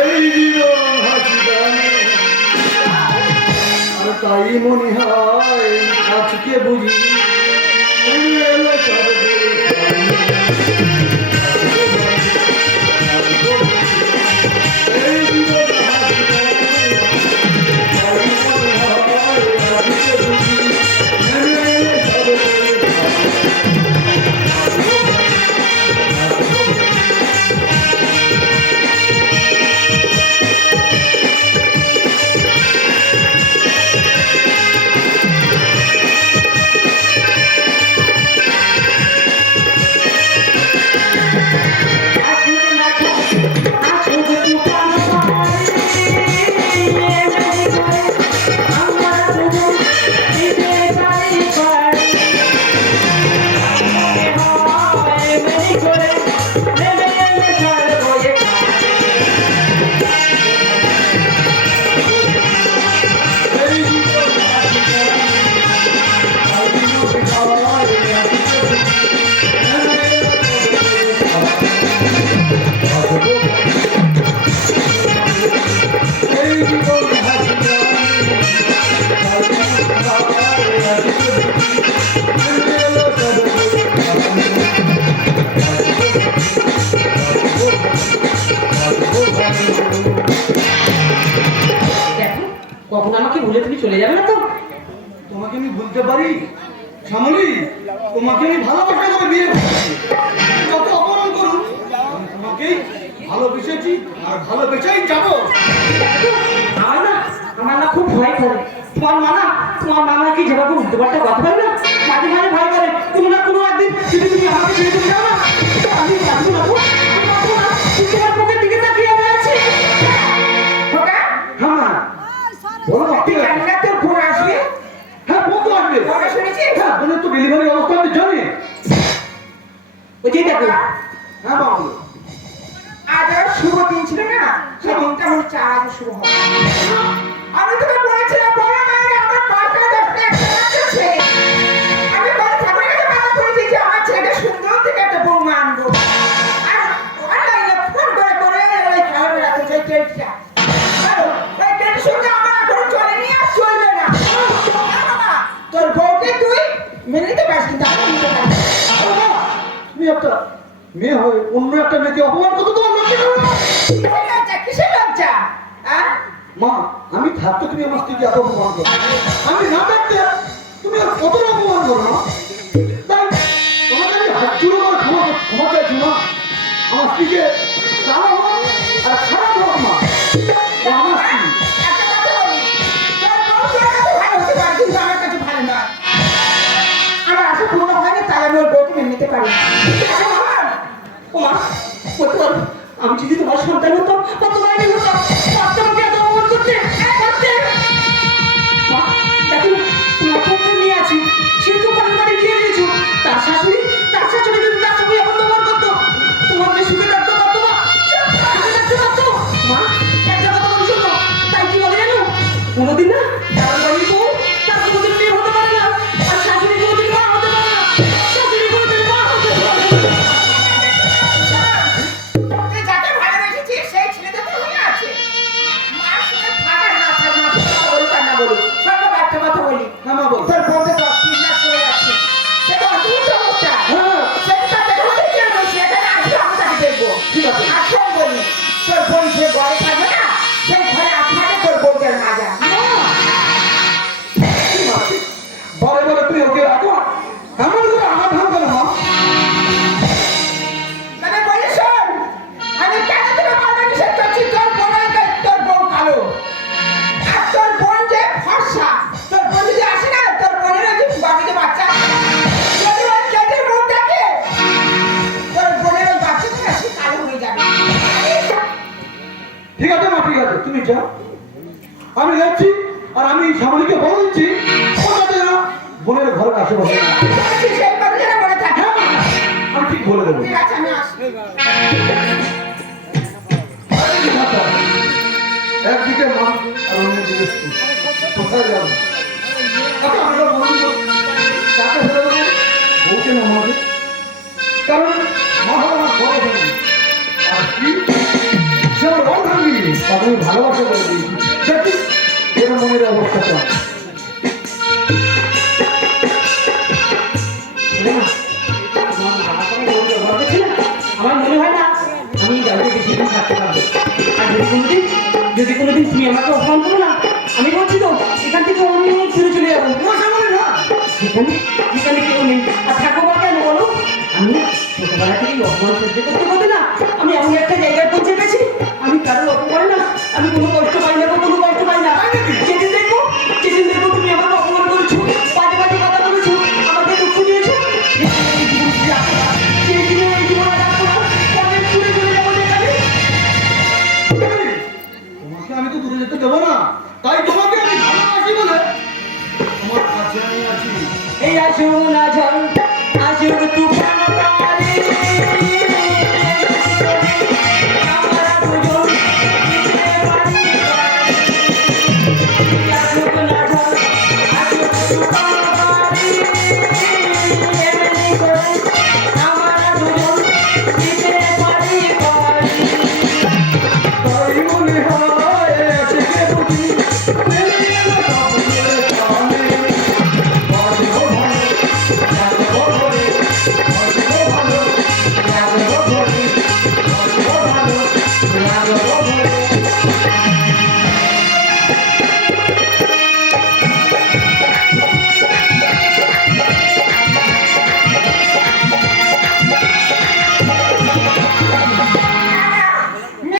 এই জীবন হাসিদানে আর তাই মনে হয় আজকে বুঝি এলো সবে এই জীবন হাসিদানে তাই মনে হয় আজকে বুঝি এলো সবে কখন আমাকে ভুলে তুমি চলে যাবে না তো? তোমাকে আমি ভুলতে পারি শ্যামলী? তোমাকে আমি ভালোবাসা করে বিয়ে করেছি, যত অপমান করুন আমি তোমাকেই ভালোবেসেছি আর ভালোবেসেই যাবো। আমার না খুব ভয় করে। তোমার মামা কি যেভাবে উঠতে পারতে কথা বলে না, মাঝে মাঝে ভয় করে তুমি না কোনো একদিন যদি তুমি আমাকে ছেড়ে চলে যাও না, আমি যাবো না গো, আমি যাবো না। তুমি তোমার মুখের দিকে তাকিয়ে আমি আছি। হ্যাঁ বলো না, তুই জানি না তোর ফোন আসবে? হ্যাঁ বলতে আসবে। ফোনে শুনেছিস? হ্যাঁ বোনের তো ডেলিভারি অবস্থা আমি জানি। ওই যে দেখো, হ্যাঁ বাবু, আজ আর শুভ দিন ছিল না, সেই দিনটা হচ্ছে আজ শুভ হবে। আমি তোকে বলেছিলাম বড় মায়ের আমার পাশে দশটা একটা আছে। আমি বড় ঠাকুরের কাছে মাথা করেছি যে আমার ছেলে সুন্দর থেকে একটা বৌমা আনবো। আর অনলাইনে ফোন করে করে ওই খেলার রাখতে চাই টেটটা। ওই টেট সঙ্গে আমার এখন চলেনি আর চলবে না। তোর বউকে তুই মেনে নিতে পারছিস কিন্তু আমি নিতে পারছি না। তুমি একটা মেয়ে হয়ে অন্য একটা মেয়েকে অপমান করতে তোমার লজ্জা করে না? কিসের লজ্জা? মা আমি থাকতে তুমি আমার স্ত্রীকে এত অপমান করো, আমি না থাকতে তুমি আর কত অপমান করো না? তাই তোমাকে আমি হাত জুড়ে করে ক্ষমা চাইছি মা। আমার স্ত্রীকে চালা হোক আর খারাপ হোক মা, ও আমার স্ত্রী। একটা কথা বলি, তোর বউ তোর কাছে ভালো হতে পারে কিন্তু আমার কাছে ভালো না। আমার আশা পূর্ণ হয়নি তাই আমি ওর বউকে মেনে নিতে পারি না। আমি যদি তোমার সন্তান হতাম তোমার আমি হতাম, তোমাকে এত অপমান করতে দেখো তোমার পুত্র নিয়ে আছি, সে তো পরিবারে বিয়ে দিয়েছো, তার শাশুড়ি যদি তার সঙ্গে অপমান করতো তোমার মেয়ে সুখে থাকতে পারতো না, সুখে থাকতে পারতো? মা একটা কথা বলি শোনো, তাই কি বলে জানো, কোনোদিন না তার বাড়ির বউ তার কোনোদিন মেয়ে হতে পারে না, আর শাশুড়ি কোনোদিন মা হতে পারে না, শাশুড়ি কোনোদিন মা হতে পারে না। যাকে ভালোবেসেছি সেই ছেলেটা তো হয়ে আছে। মার সঙ্গে থাকার না থাকার না বলি তার না বলি, সব একটা কথা বলি। হ্যাঁ মা বল। তোর বউকে 10 মাস করে যাচ্ছে, সে তো অদ্ভুত অবস্থা। সেটা তার দেখা হতে কি হবে, সেখানে আসলে আমি তাকে দেখবো। ঠিক আছে। আসল বলি, তোর বোন যে ঘরে থাকবে না, সেই ঘরে আসলে তোর বউকে না যা। বলে বলে তুই ওকে রাখো, এমন করে আমার ধান করে মা। তবে বলি শোন, আমি কেন তোকে মারবে নিষেধ করছি, তোর বোনের তোর বউ কালো আর তোর বোন যে ফর্সা। তোর বোন যদি আসে না, তোর বোনের ওই যে বাড়িতে বাচ্চা যদি ওই কেটের মুখ দেখে, তোর বোনের ওই বাচ্চাটা না সে কালো হয়ে যাবে। ঠিক আছে মা, ঠিক আছে তুমি যাও, আমি যাচ্ছি। আর আমি শ্যামলীকে বলে দিচ্ছি ও যাতে না বোনের ঘরের আশেপাশে না। সেই কথা যেন মনে থাকে। হ্যাঁ মা, আমি ঠিক বলে দেবো। ঠিক আছে, আমি আসি। একদিকে মা আর অন্যদিকে স্ত্রী, কোথায় যাবো? আচ্ছা আমরা বলবো কাকে ফেলে দেবো? বউকে না আমাকে, কারণ মা হলো আমার বড় বোন আর স্ত্রী সে আমার অর্ধাঙ্গিনী, তাকে আমি ভালোবাসা করে দিয়েছি। দেখি এর মনের অবস্থাটা। আমার মনে হয় না আমি বাড়িতে বেশি দিন থাকতে পারবো। আর যদি কোনোদিন তুমি আমাকে অপমান করো না, আমি বলছি তো এখান থেকে অনেক দূরে চলে যাবো। মশা বলে না, সেখানে সেখানে কেউ নেই। আর থাকবো বা কেন বলো? আমি ছোটবেলা থেকেই অপমান সহ্য করতে করতে না আমি এমন একটা জায়গায় পৌঁছে গেছি, আমি কারোর অপমানে না আমি কোনো কষ্ট পাই না, কোনো কষ্ট পাই না। যেদিন দেখবো তুমি আমাকে অপমান করেছো, বাজে বাজে কথা বলেছো, আমাকে দুঃখ দিয়েছো, এই জীবন ফিরে আসবে না। সেই দিনে ওই জীবন আর রাখবো না, অনেক দূরে চলে যাবো যেখানে। তোমাকে আমি তো দূরে যেতে দেবো না, তাই তোমাকে আমি ভালোবাসি বলে আমার কাছে আমি আছি। এই আসো না ঝড়, আসো তুফান।